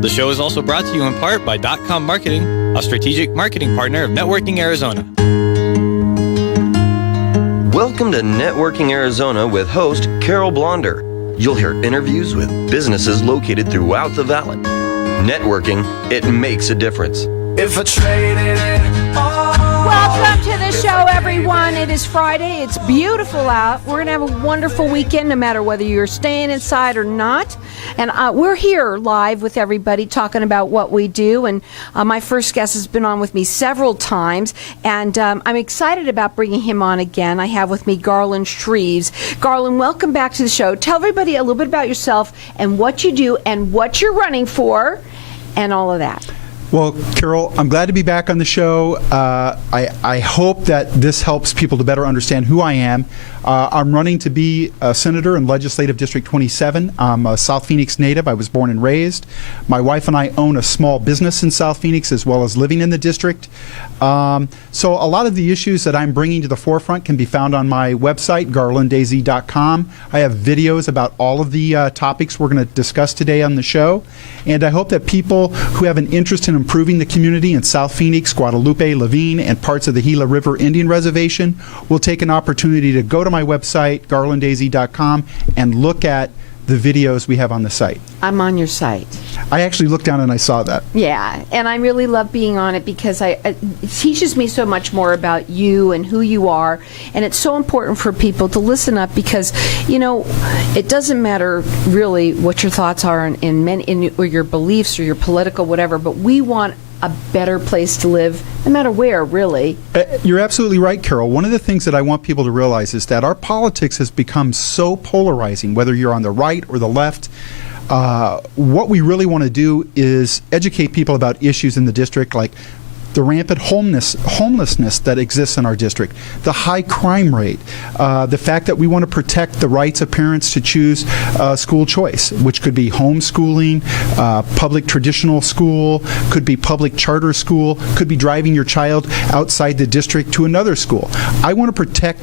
The show is also brought to you in part by .com Marketing, a strategic marketing partner of Networking Arizona. Welcome to Networking Arizona with host Carol Blonder. You'll hear interviews with businesses located throughout the valley. Networking, it makes a difference. If I traded it all. Welcome to the show, everyone. It is Friday. It's beautiful out. We're going to have a wonderful weekend, no matter whether you're staying inside or not. And we're here live with everybody talking about what we do. And my first guest has been on with me several times. And I'm excited about bringing him on again. I have with me Garland Shreves. Garland, welcome back to the show. Tell everybody a little bit about yourself and what you do and what you're running for and all of that. Well, Carol, I'm glad to be back on the show. I hope that this helps people to better understand who I am. I'm running to be a senator in Legislative District 27. I'm a South Phoenix native. I was born and raised. My wife and I own a small business in South Phoenix as well as living in the district. So a lot of the issues that I'm bringing to the forefront can be found on my website, garlandaz.com. I have videos about all of the topics we're going to discuss today on the show. And I hope that people who have an interest in improving the community in South Phoenix, Guadalupe, Laveen, and parts of the Gila River Indian Reservation will take an opportunity to go to my website, garlandaz.com, and look at the videos we have on the site. I'm on your site. I actually looked down and I saw that. Yeah, and I really love being on it because it teaches me so much more about you and who you are, and it's so important for people to listen up because, you know, it doesn't matter really what your thoughts are or your beliefs or your political whatever, but we want a better place to live, no matter where, really. You're absolutely right, Carol. One of the things that I want people to realize is that our politics has become so polarizing, whether you're on the right or the left. What we really want to do is educate people about issues in the district like the rampant homelessness that exists in our district, the high crime rate, the fact that we want to protect the rights of parents to choose school choice, which could be homeschooling, public traditional school, could be public charter school, could be driving your child outside the district to another school. I want to protect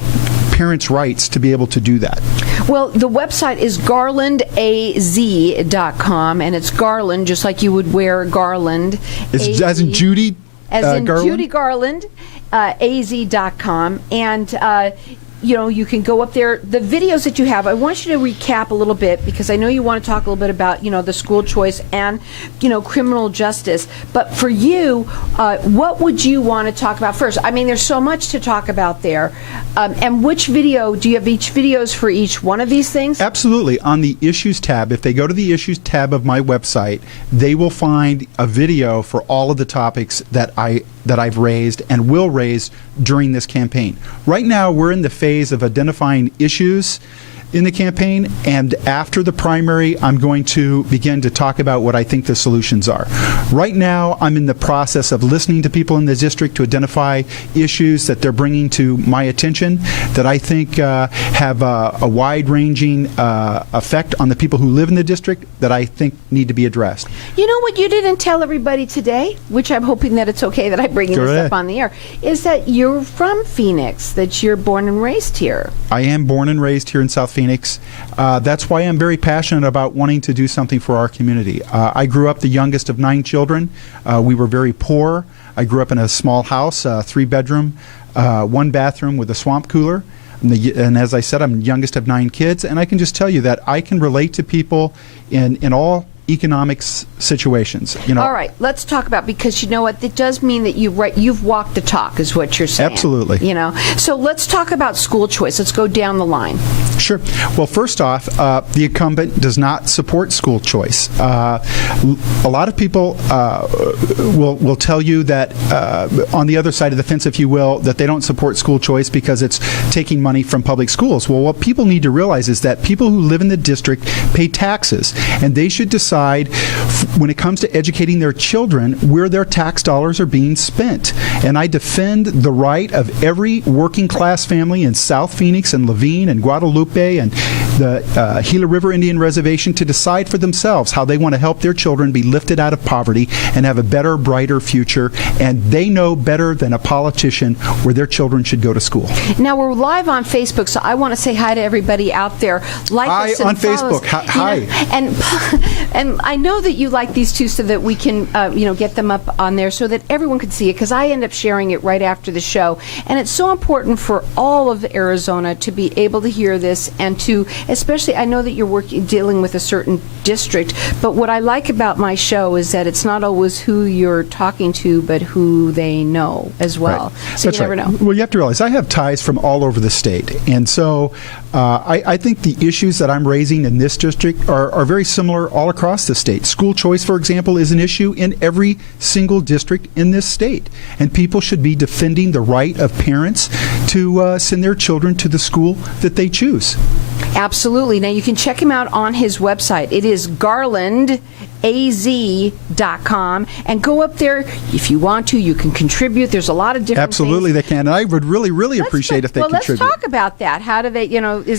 parents' rights to be able to do that. Well, the website is garlandaz.com, and it's Garland, just like you would wear a garland. As in Judy? As in Garland? Judy Garland, az.com, and you know, you can go up there. The videos that you have, I want you to recap a little bit because I know you want to talk a little bit about, you know, the school choice and, you know, criminal justice. But for you, what would you want to talk about first? I mean, there's so much to talk about there. And which video, do you have each videos for each one of these things? Absolutely. On the Issues tab, if they go to the Issues tab of my website, they will find a video for all of the topics that I've raised and will raise during this campaign. Right now, we're in the phase of identifying issues in the campaign, and after the primary, I'm going to begin to talk about what I think the solutions are. Right now, I'm in the process of listening to people in the district to identify issues that they're bringing to my attention that I think have a wide-ranging effect on the people who live in the district that I think need to be addressed. You know what you didn't tell everybody today, which I'm hoping that it's okay that I bring this up on the air, is that you're from Phoenix, that you're born and raised here. I am born and raised here in South Phoenix. That's why I'm very passionate about wanting to do something for our community. I grew up the youngest of 9 children. We were very poor. I grew up in a small house, 3-bedroom, 1 bathroom with a swamp cooler. And as I said, I'm the youngest of 9 kids, and I can just tell you that I can relate to people in all economics situations. You know. All right, let's talk about, because you know what, it does mean that you've walked the talk, is what you're saying. Absolutely. You know, so let's talk about school choice. Let's go down the line. Sure. Well, first off, the incumbent does not support school choice. A lot of people will tell you that on the other side of the fence, if you will, that they don't support school choice because it's taking money from public schools. Well, what people need to realize is that people who live in the district pay taxes, and they should decide when it comes to educating their children where their tax dollars are being spent. And I defend the right of every working class family in South Phoenix and Laveen and Guadalupe and the Gila River Indian Reservation to decide for themselves how they want to help their children be lifted out of poverty and have a better, brighter future. And they know better than a politician where their children should go to school. Now, we're live on Facebook, so I want to say hi to everybody out there. Like Hi us and on follow Facebook. us. Hi. You know, and I know that you like these two so that we can, get them up on there so that everyone can see it, because I end up sharing it right after the show. And it's so important for all of Arizona to be able to hear this and to, especially, I know that you're dealing with a certain district, but what I like about my show is that it's not always who you're talking to, but who they know as well. Right. So That's you never right. know. Well, you have to realize I have ties from all over the state. And so I think the issues that I'm raising in this district are very similar all across the state. School choice, for example, is an issue in every single district in this state. And people should be defending the right of parents to send their children to the school that they choose. Absolutely. Now, you can check him out on his website. It is garlandaz.com. And go up there. If you want to, you can contribute. There's a lot of different Absolutely, things. they can. And I would really appreciate if they contribute. Let's talk about that. How do they,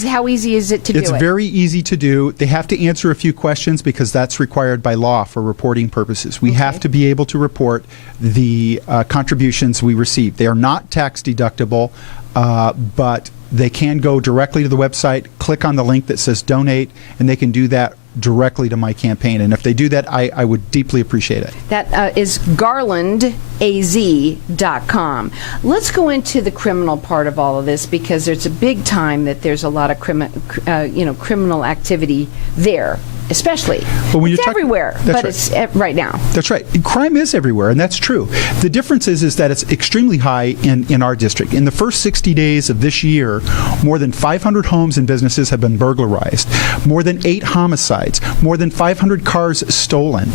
how easy is it to do it? It's very easy to do. They have to answer a few questions because that's required by law for reporting purposes. We have to be able to report the contributions we receive. They are not tax deductible, but they can go directly to the website, click on the link that says donate, and they can do that directly to my campaign. And if they do that, I would deeply appreciate it. That is garlandaz.com. Let's go into the criminal part of all of this, because there's a big time that there's a lot of criminal activity there. Especially, but when it's you're everywhere, that's but right. it's right now. That's right. Crime is everywhere, and that's true. The difference is that it's extremely high in our district. In the first 60 days of this year, more than 500 homes and businesses have been burglarized, more than 8 homicides, more than 500 cars stolen.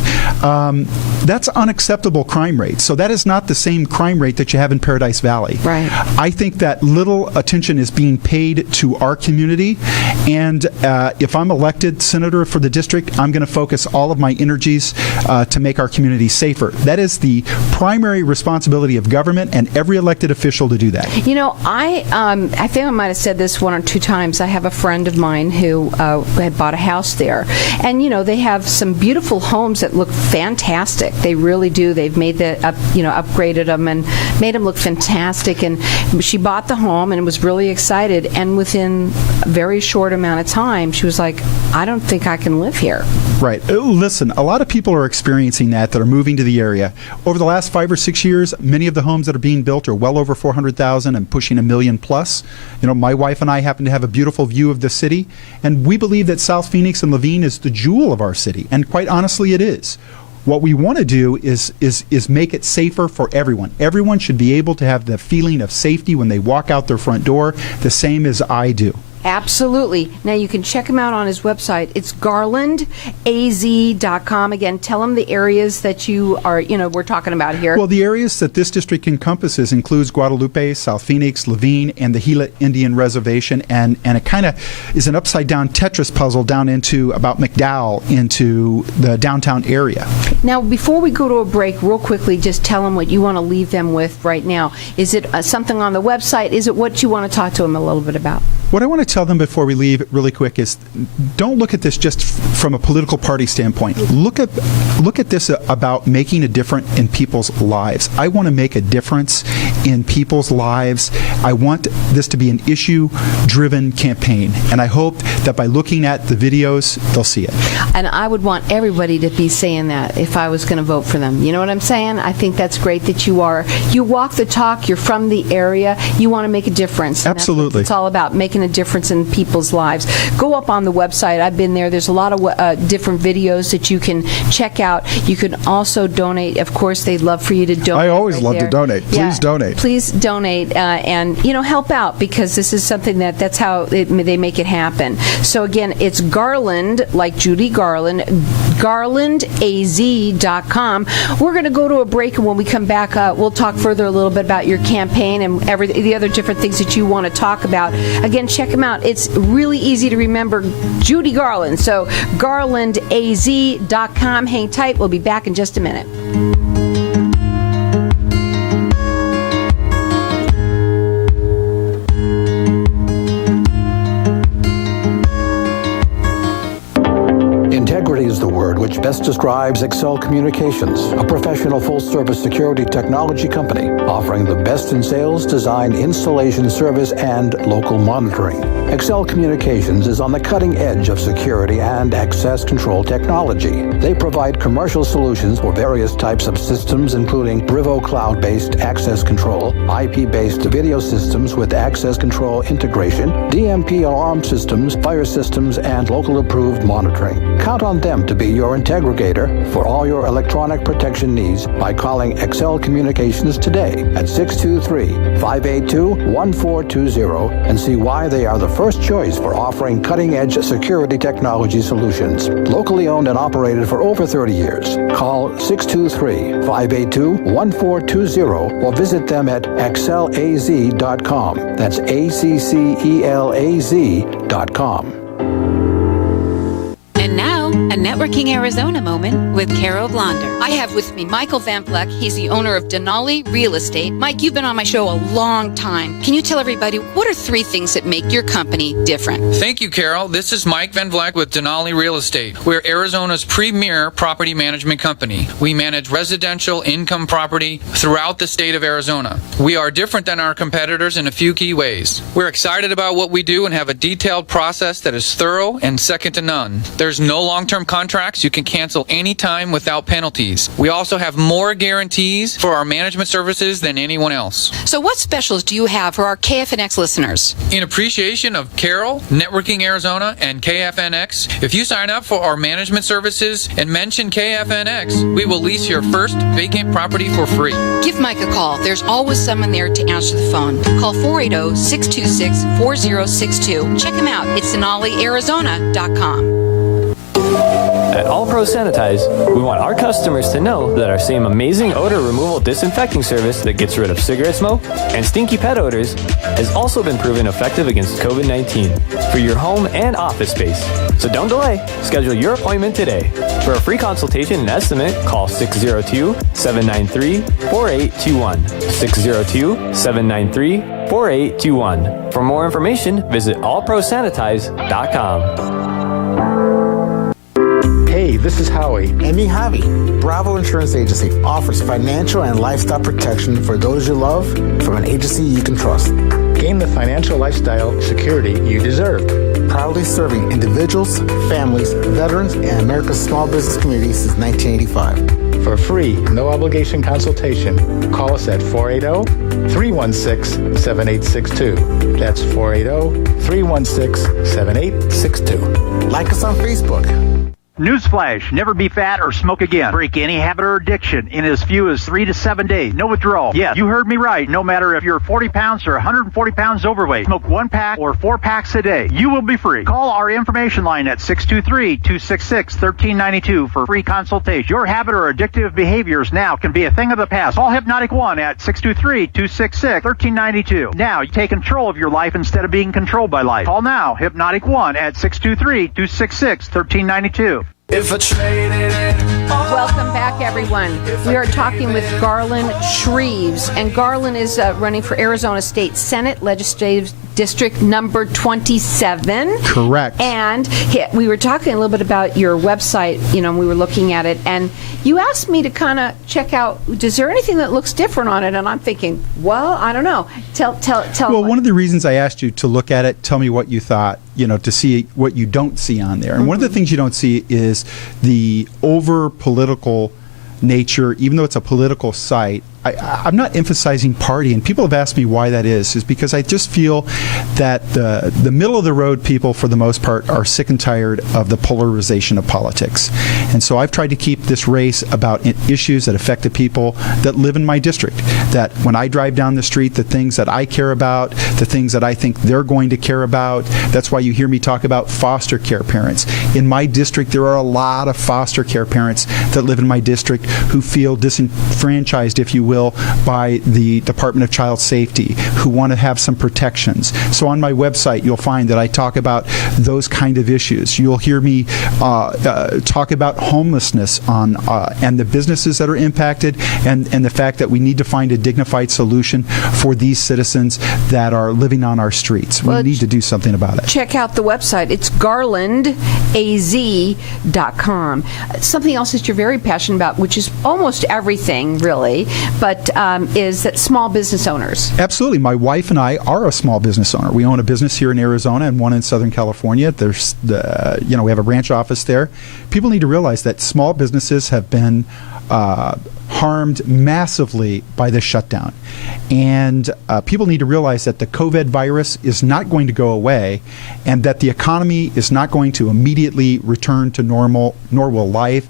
That's unacceptable crime rate. So that is not the same crime rate that you have in Paradise Valley. Right. I think that little attention is being paid to our community, and if I'm elected senator for the district, I'm going to focus all of my energies to make our community safer. That is the primary responsibility of government and every elected official to do that. I think I might have said this 1 or 2 times. I have a friend of mine who had bought a house there, and they have some beautiful homes that look fantastic. They really do. They've made upgraded them and made them look fantastic. And she bought the home and was really excited. And within a very short amount of time, she was like, "I don't think I can live here." Right. Listen, a lot of people are experiencing that are moving to the area. Over the last 5 or 6 years, many of the homes that are being built are well over 400,000 and pushing $1 million plus. My wife and I happen to have a beautiful view of the city, and we believe that South Phoenix and Laveen is the jewel of our city, and quite honestly, it is. What we want to do is make it safer for everyone. Everyone should be able to have the feeling of safety when they walk out their front door, the same as I do. Absolutely. Now, you can check him out on his website. It's garlandaz.com. Again, tell him the areas that you are, we're talking about here. Well, the areas that this district encompasses includes Guadalupe, South Phoenix, Laveen, and the Gila Indian Reservation, and it kind of is an upside-down Tetris puzzle down into about McDowell, into the downtown area. Now, before we go to a break, real quickly, just tell them what you want to leave them with right now. Is it something on the website? Is it what you want to talk to them a little bit about? What I want to tell them before we leave really quick is don't look at this just from a political party standpoint. Look at this about making a difference in people's lives. I want to make a difference in people's lives. I want this to be an issue-driven campaign, and I hope that by looking at the videos, they'll see it. And I would want everybody to be saying that if I was going to vote for them. You know what I'm saying? I think that's great that you are. You walk the talk. You're from the area. You want to make a difference. Absolutely. It's all about making a difference in people's lives. Go up on the website. I've been there. There's a lot of different videos that you can check out. You can also donate. Of course, they'd love for you to donate. I always love to donate. Please donate. Please donate and help out, because this is something that's how they make it happen. So again, it's Garland, like Judy Garland, garlandaz.com. We're going to go to a break, and when we come back, we'll talk further a little bit about your campaign and the other different things that you want to talk about. Again, check them out. It's really easy to remember, Judy Garland. So garlandaz.com. Hang tight. We'll be back in just a minute. which best describes Excel Communications, a professional full-service security technology company offering the best in sales, design, installation, service, and local monitoring. Excel Communications is on the cutting edge of security and access control technology. They provide commercial solutions for various types of systems, including Brivo cloud-based access control, IP-based video systems with access control integration, DMP alarm systems, fire systems, and local approved monitoring. Count on them to be your integrator for all your electronic protection needs by calling Excel Communications today at 623-582-1420 and see why they are the first choice for offering cutting-edge security technology solutions. Locally owned and operated for over 30 years. Call 623-582-1420 or visit them at accelaz.com. That's ACCELAZ.com. And now, a Networking Arizona moment with Carol Blonder. I have with me Michael Van Vleck. He's the owner of Denali Real Estate. Mike, you've been on my show a long time. Can you tell everybody what are 3 things that make your company different? Thank you, Carol. This is Mike Van Vleck with Denali Real Estate. We're Arizona's premier property management company. We manage residential income property throughout the state of Arizona. We are different than our competitors in a few key ways. We're excited about what we do and have a detailed process that is thorough and second to none. There's no long-term contracts. You can cancel anytime without penalties. We also have more guarantees for our management services than anyone else. So what specials do you have for our KFNX listeners? In appreciation of Carol, Networking Arizona, and KFNX, if you sign up for our management services and mention KFNX, we will lease your first vacant property for free. Give Mike a call. There's always someone there to answer the phone. Call 480-626-4062. Check him out. It's DenaliArizona.com. At All Pro Sanitize, we want our customers to know that our same amazing odor removal disinfecting service that gets rid of cigarette smoke and stinky pet odors has also been proven effective against COVID-19 for your home and office space. So don't delay. Schedule your appointment today. For a free consultation and estimate, call 602-793-4821. 602-793-4821. For more information, visit allprosanitize.com. Hey, this is Howie. And me, Javi. Bravo Insurance Agency offers financial and lifestyle protection for those you love from an agency you can trust. Gain the financial lifestyle security you deserve. Proudly serving individuals, families, veterans, and America's small business community since 1985. For free, no obligation consultation, call us at 480-316-7862. That's 480-316-7862. Like us on Facebook. Newsflash, never be fat or smoke again. Break any habit or addiction in as few as 3 to 7 days. No withdrawal. Yes, you heard me right. No matter if you're 40 pounds or 140 pounds overweight, smoke 1 pack or 4 packs a day. You will be free. Call our information line at 623-266-1392 for free consultation. Your habit or addictive behaviors now can be a thing of the past. Call Hypnotic One at 623-266-1392. Now, you take control of your life instead of being controlled by life. Call now, Hypnotic One at 623-266-1392. If I traded it all. Welcome back, everyone. We are talking with Garland Shreves, and Garland is running for Arizona State Senate Legislative District number 27. Correct. And we were talking a little bit about your website, we were looking at it, and you asked me to kind of check out, is there anything that looks different on it? And I'm thinking, well, I don't know. Tell. Well, one of the reasons I asked you to look at it, tell me what you thought, to see what you don't see on there. And one of the things you don't see is the over-political nature, even though it's a political site. I'm not emphasizing party, and people have asked me why that is because I just feel that the middle-of-the-road people, for the most part, are sick and tired of the polarization of politics. And so I've tried to keep this race about issues that affect the people that live in my district, that when I drive down the street, the things that I care about, the things that I think they're going to care about. That's why you hear me talk about foster care parents. In my district, there are a lot of foster care parents that live in my district who feel disenfranchised, if you will, will, by the Department of Child Safety, who want to have some protections. So on my website, you'll find that I talk about those kind of issues. You'll hear me talk about homelessness and the businesses that are impacted, and the fact that we need to find a dignified solution for these citizens that are living on our streets. We need to do something about it. Check out the website. It's garlandaz.com. Something else that you're very passionate about, which is almost everything, really, but is that small business owners. Absolutely. My wife and I are a small business owner. We own a business here in Arizona and one in Southern California. There's we have a branch office there. People need to realize that small businesses have been harmed massively by this shutdown. And people need to realize that the COVID virus is not going to go away, and that the economy is not going to immediately return to normal life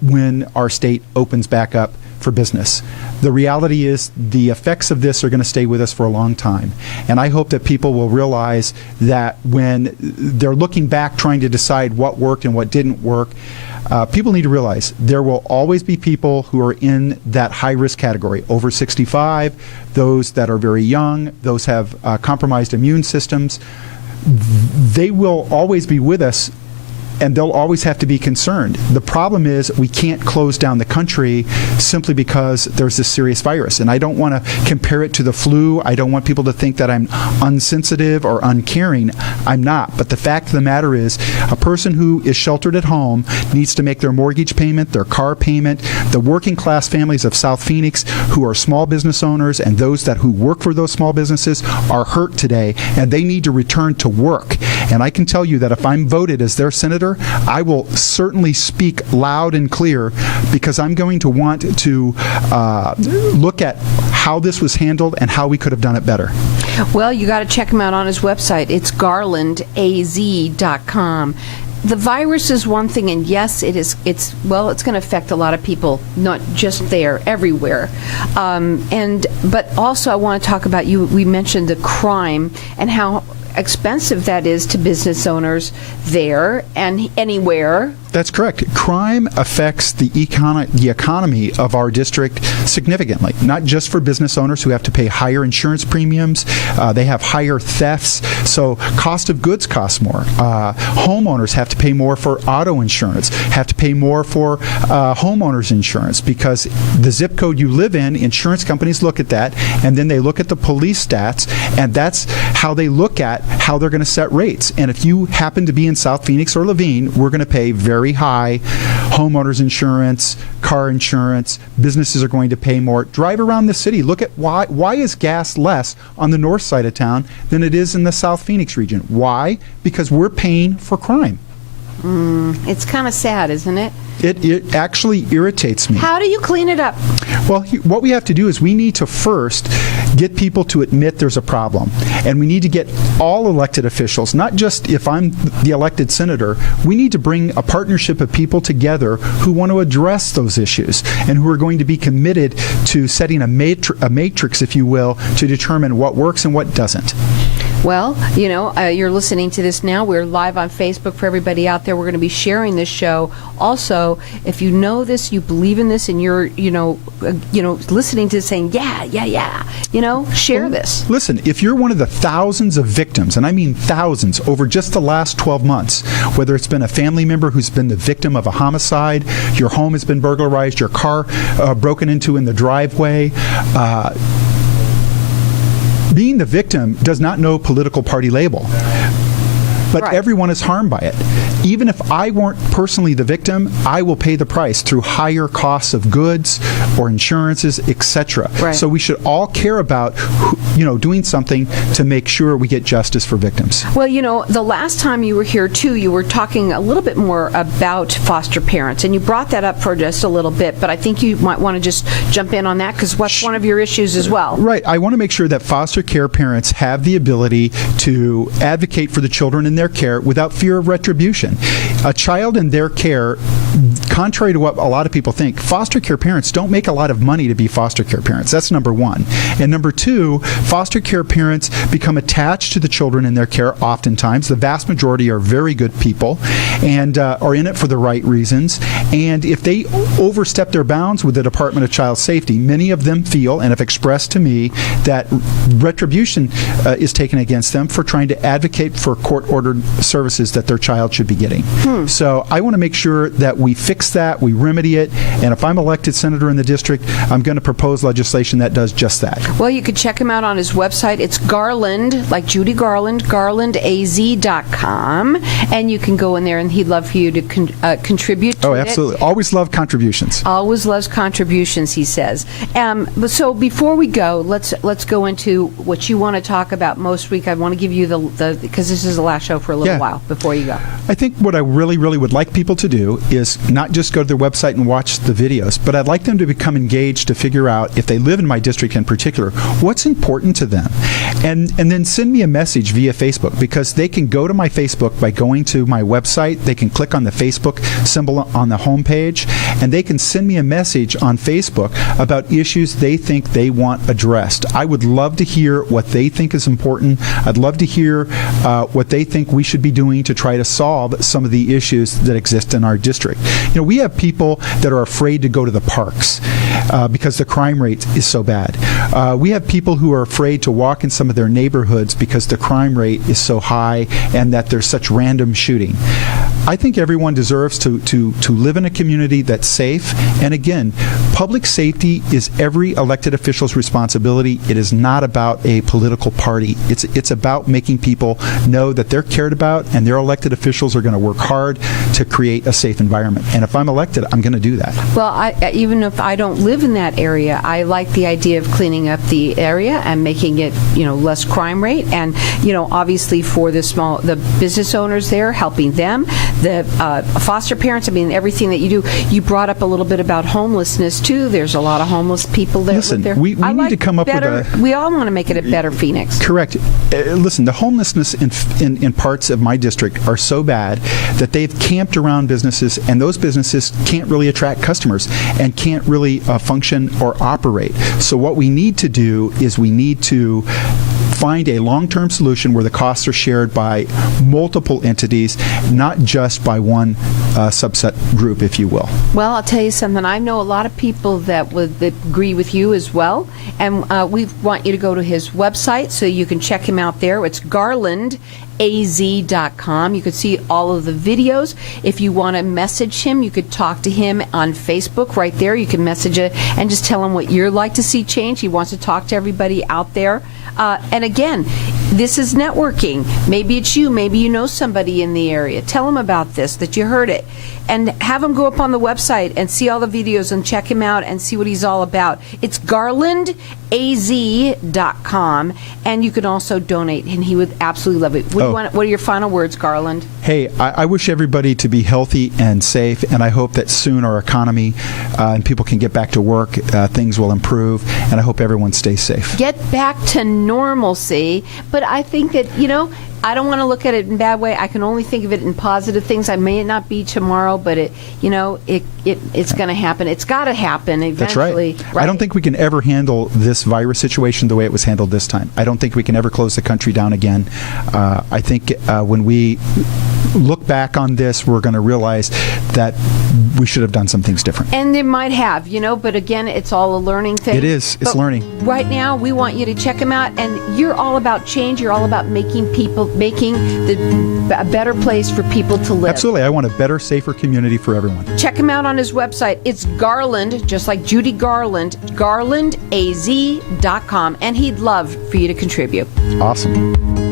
when our state opens back up for business. The reality is the effects of this are going to stay with us for a long time. And I hope that people will realize that when they're looking back trying to decide what worked and what didn't work, people need to realize there will always be people who are in that high-risk category, over 65, those that are very young, those have compromised immune systems. They will always be with us, and they'll always have to be concerned. The problem is we can't close down the country simply because there's this serious virus. And I don't want to compare it to the flu. I don't want people to think that I'm unsensitive or uncaring. I'm not. But the fact of the matter is, a person who is sheltered at home needs to make their mortgage payment, their car payment. The working class families of South Phoenix who are small business owners and those who work for those small businesses are hurt today, and they need to return to work. And I can tell you that if I'm voted as their senator, I will certainly speak loud and clear, because I'm going to want to look at how this was handled and how we could have done it better. Well, you got to check him out on his website. It's garlandaz.com. The virus is one thing, and yes, it's going to affect a lot of people, not just there, everywhere. But also I want to talk about we mentioned the crime and how expensive that is to business owners there and anywhere. That's correct. Crime affects the economy of our district significantly, not just for business owners who have to pay higher insurance premiums. They have higher thefts, so cost of goods costs more. Homeowners have to pay more for auto insurance, have to pay more for homeowners insurance, because the zip code you live in, insurance companies look at that, and then they look at the police stats, and that's how they look at how they're going to set rates. And if you happen to be in South Phoenix or Laveen, we're going to pay very high homeowners insurance, car insurance. Businesses are going to pay more. Drive around the city. Look at why is gas less on the north side of town than it is in the South Phoenix region? Why? Because we're paying for crime. It's kind of sad, isn't it? It actually irritates me. How do you clean it up? Well, what we have to do is we need to first get people to admit there's a problem. And we need to get all elected officials, not just if I'm the elected senator. We need to bring a partnership of people together who want to address those issues and who are going to be committed to setting a matrix, if you will, to determine what works and what doesn't. Well, you're listening to this now. We're live on Facebook for everybody out there. We're going to be sharing this show. Also, if you know this, you believe in this, and you're, listening to this saying, yeah, share this. Listen, if you're one of the thousands of victims, and I mean thousands, over just the last 12 months, whether it's been a family member who's been the victim of a homicide, your home has been burglarized, your car broken into in the driveway, being the victim does not know political party label. But right. Everyone is harmed by it. Even if I weren't personally the victim, I will pay the price through higher costs of goods or insurances, etc. Right. So we should all care about, doing something to make sure we get justice for victims. Well, the last time you were here, too, you were talking a little bit more about foster parents, and you brought that up for just a little bit, but I think you might want to just jump in on that, because that's one of your issues as well. Right. I want to make sure that foster care parents have the ability to advocate for the children in their care without fear of retribution. A child in their care contrary to what a lot of people think, foster care parents don't make a lot of money to be foster care parents. That's number one. And number two, foster care parents become attached to the children in their care oftentimes. The vast majority are very good people and are in it for the right reasons. And if they overstep their bounds with the Department of Child Safety, many of them feel and have expressed to me that retribution is taken against them for trying to advocate for court-ordered services that their child should be getting. So I want to make sure that we fix that, we remedy it, and if I'm elected senator in the district, I'm going to propose legislation that does just that. Well, you can check him out on his website. It's Garland, like Judy Garland, garlandaz.com, and you can go in there, and he'd love for you to contribute to it. Oh, absolutely. Always love contributions. Always loves contributions, he says. So before we go, let's go into what you want to talk about most week. I want to give you the because this is the last show for a little while before you go. I think what I really would like people to do is not just go to their website and watch the videos, but I'd like them to become engaged to figure out, if they live in my district in particular, what's important to them. And then send me a message via Facebook, because they can go to my Facebook by going to my website. They can click on the Facebook symbol on the homepage, and they can send me a message on Facebook about issues they think they want addressed. I would love to hear what they think is important. I'd love to hear what they think we should be doing to try to solve some of the issues that exist in our district. You know, we have people that are afraid to go to the parks because the crime rate is so bad. We have people who are afraid to walk in some of their neighborhoods because the crime rate is so high and that there's such random shooting. I think everyone deserves to live in a community that's safe. And again, public safety is every elected official's responsibility. It is not about a political party. It's about making people know that they're cared about, and their elected officials are going to work hard to create a safe environment. And if I'm elected, I'm going to do that. Well, even if I don't live in that area, I like the idea of cleaning up the area and making it, less crime rate. And, obviously for the business owners there, helping them, the foster parents, everything that you do. You brought up a little bit about homelessness, too. There's a lot of homeless people that live there. We need to come up better, with a... We all want to make it a better Phoenix. Correct. Listen, the homelessness in parts of my district are so bad that they've camped around businesses, and those businesses can't really attract customers and can't really function or operate. So what we need to do is we need to find a long-term solution where the costs are shared by multiple entities, not just by one subset group, if you will. Well, I'll tell you something. I know a lot of people that would agree with you as well, and we want you to go to his website so you can check him out there. It's garlandaz.com. You could see all of the videos. If you want to message him, you could talk to him on Facebook right there. You can message it and just tell him what you'd like to see change. He wants to talk to everybody out there. And again, this is networking. Maybe it's you. Maybe you know somebody in the area. Tell them about this, that you heard it. And have him go up on the website and see all the videos and check him out and see what he's all about. It's garlandaz.com. And you can also donate, and he would absolutely love it. What are your final words, Garland? Hey, I wish everybody to be healthy and safe, and I hope that soon our economy and people can get back to work, things will improve, and I hope everyone stays safe. Get back to normalcy, but I think that, I don't want to look at it in a bad way. I can only think of it in positive things. I may not be tomorrow, but it's going to happen. It's got to happen eventually. That's right. I don't think we can ever handle this virus situation the way it was handled this time. I don't think we can ever close the country down again. I think when we look back on this, we're going to realize that we should have done some things different. And they might have, but again, it's all a learning thing. It is. It's learning. Right now, we want you to check him out, and you're all about change. You're all about making a better place for people to live. Absolutely. I want a better, safer community for everyone. Check him out on his website. It's Garland, just like Judy Garland, garlandaz.com, and he'd love for you to contribute. Awesome.